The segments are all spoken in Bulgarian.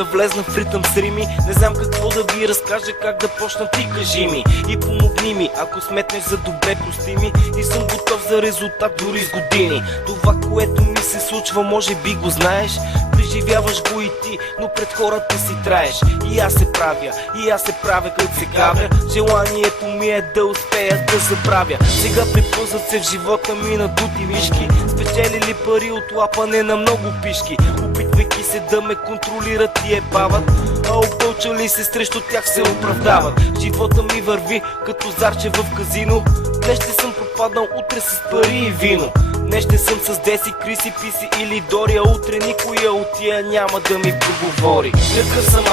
да влезна в ритъм с рими. Не знам какво да ви разкажа, как да почна, ти кажи ми и помогни ми. Ако сметнеш за добре, прости ми, и съм готов за резултат дори с години. Това, което ми се случва, може би го знаеш, преживяваш го и ти, но пред хората си траеш. И аз се правя, като се кавя. Желанието ми е да успея да забравя. Сега припознат се в живота ми на дути мишки, спечелили пари от лапане на много пишки, опитвайки се да ме контролират и ебават, а опълчали се срещу тях се оправдават. Живота ми върви като зарче в казино. Днес ще съм пропаднал, утре с пари и вино. Днес ще съм с Деси, Криси, Писи или Дория. Утре никоя от тия няма да ми проговори. Какъв съм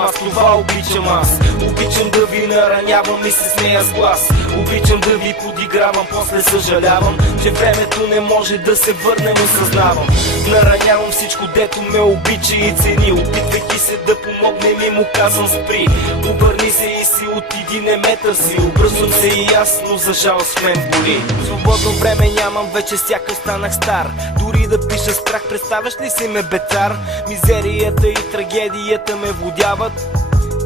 аз, това обичам аз. Обичам да ви наранявам и се смея с глас. Обичам да ви подигравам, после съжалявам, че времето не може да се върне, осъзнавам. Наранявам всичко, дето ме обича и цени. Опитвайки се да помогнем и му казвам спри. Обърни се и си отиди, не ме търси. Обръзвам се и аз, но за жалост мен боли. Свободно време нямам, вече сякаш станах стар. Дори да пиша страх, представяш ли си ме, бецар? Мизерията и трагедията ме водяват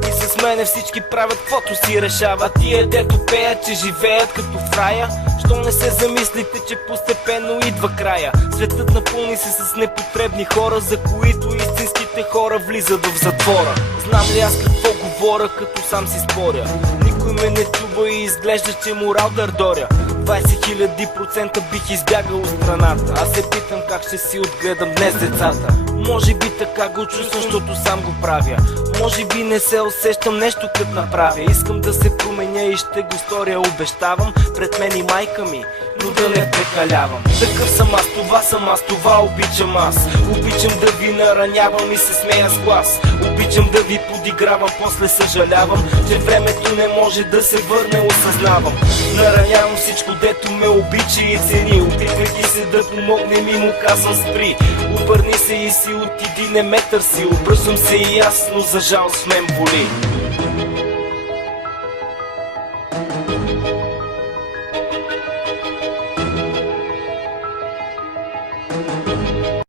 и с мене всички правят каквото си решават. Тия дето пеят, че живеят като в рая, що не се замислите, че постепенно идва края. Светът напълни се с непотребни хора, за които истинските хора влизат в затвора. Знам ли аз какво говоря, като сам си споря? Никой ме не чува и изглежда, че морал дърдоря. 20 000% бих избягал от страната. Аз се питам как ще си отгледам днес децата. Може би така го чувствам, защото сам го правя. Може би не се усещам нещо като направя. Искам да се променя и ще го сторя, обещавам пред мен и майка ми, но да не прекалявам. Такъв съм аз, това обичам аз. Обичам да ви наранявам и се смея с глас. Обичам да ви подигравам, после съжалявам, че времето не може да се върне, осъзнавам. Наранявам всичко, дето ме обича и цени. Опитвайки се да помогнем и му казвам спри. Обърни се и си отиди, не ме търси. Обръщам се и аз, но за жалост мен боли.